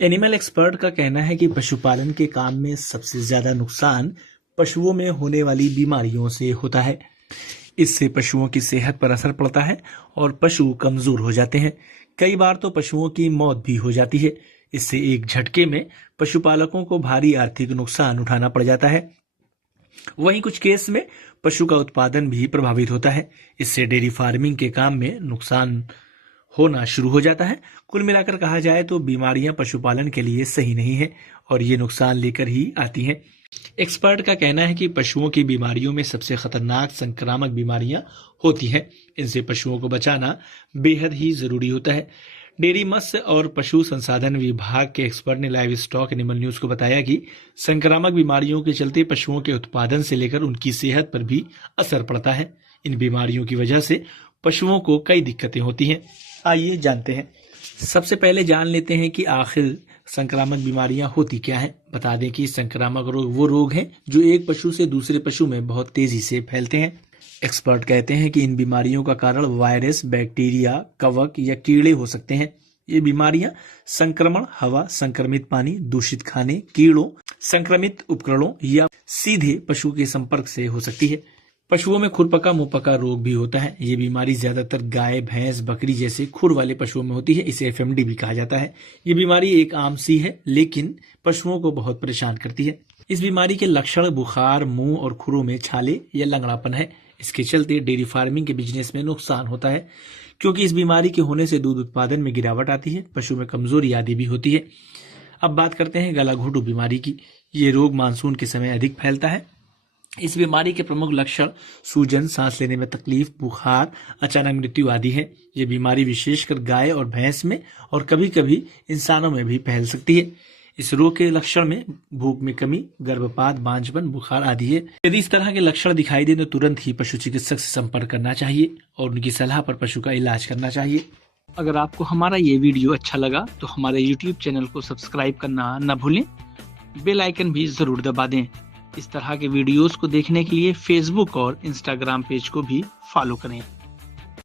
Animal expert का कहना है कि पशुपालन के काम में सबसे ज्यादा नुकसान पशुओं में होने वाली बीमारियों से होता है। इससे पशुओं की सेहत पर असर पड़ता है और पशु कमजोर हो जाते हैं। कई बार तो पशुओं की मौत भी हो जाती है। इससे एक झटके में पशुपालकों को भारी आर्थिक नुकसान उठाना पड़ जाता है। वहीं कुछ केस में पशु का उत्पादन भी प्रभावित होता है। इससे डेयरी फार्मिंग के काम में नुकसान होना शुरू हो जाता है। कुल मिलाकर कहा जाए तो बीमारियां पशुपालन के लिए सही नहीं है और ये नुकसान लेकर ही आती हैं। एक्सपर्ट का कहना है कि पशुओं की बीमारियों में सबसे खतरनाक संक्रामक बीमारियां होती हैं। इनसे पशुओं को बचाना बेहद ही जरूरी होता है। डेयरी मत्स्य और पशु संसाधन विभाग के एक्सपर्ट ने लाइव स्टॉक एनिमल न्यूज को बताया कि संक्रामक बीमारियों के चलते पशुओं के उत्पादन से लेकर उनकी सेहत पर भी असर पड़ता है। इन बीमारियों की वजह से पशुओं को कई दिक्कतें होती हैं। आइए जानते हैं। सबसे पहले जान लेते हैं कि आखिर संक्रामक बीमारियां होती क्या हैं। बता दें कि संक्रामक रोग वो रोग हैं जो एक पशु से दूसरे पशु में बहुत तेजी से फैलते हैं। एक्सपर्ट कहते हैं कि इन बीमारियों का कारण वायरस, बैक्टीरिया, कवक या कीड़े हो सकते हैं। ये बीमारियां संक्रमण, हवा, संक्रमित पानी, दूषित खाने, कीड़ों, संक्रमित उपकरणों या सीधे पशु के संपर्क से हो सकती है। पशुओं में खुरपका मुंहपका रोग भी होता है। ये बीमारी ज्यादातर गाय, भैंस, बकरी जैसे खुर वाले पशुओं में होती है। इसे एफएमडी भी कहा जाता है। ये बीमारी एक आम सी है लेकिन पशुओं को बहुत परेशान करती है। इस बीमारी के लक्षण बुखार, मुंह और खुरों में छाले या लंगड़ापन है। इसके चलते डेयरी फार्मिंग के बिजनेस में नुकसान होता है क्योंकि इस बीमारी के होने से दूध उत्पादन में गिरावट आती है, पशु में कमजोरी आदि भी होती है। अब बात करते हैं गला घोटू बीमारी की। ये रोग मानसून के समय अधिक फैलता है। इस बीमारी के प्रमुख लक्षण सूजन, सांस लेने में तकलीफ, बुखार, अचानक मृत्यु आदि है। ये बीमारी विशेषकर गाय और भैंस में और कभी कभी इंसानों में भी फैल सकती है। इस रोग के लक्षण में भूख में कमी, गर्भपात, बांझपन, बुखार आदि है। यदि इस तरह के लक्षण दिखाई दे तो तुरंत ही पशु चिकित्सक से संपर्क करना चाहिए और उनकी सलाह पर पशु का इलाज करना चाहिए। अगर आपको हमारा ये वीडियो अच्छा लगा तो हमारे YouTube चैनल को सब्सक्राइब करना न भूलें। बेल आइकन भी जरूर दबा दें। इस तरह के वीडियोस को देखने के लिए फेसबुक और इंस्टाग्राम पेज को भी फॉलो करें।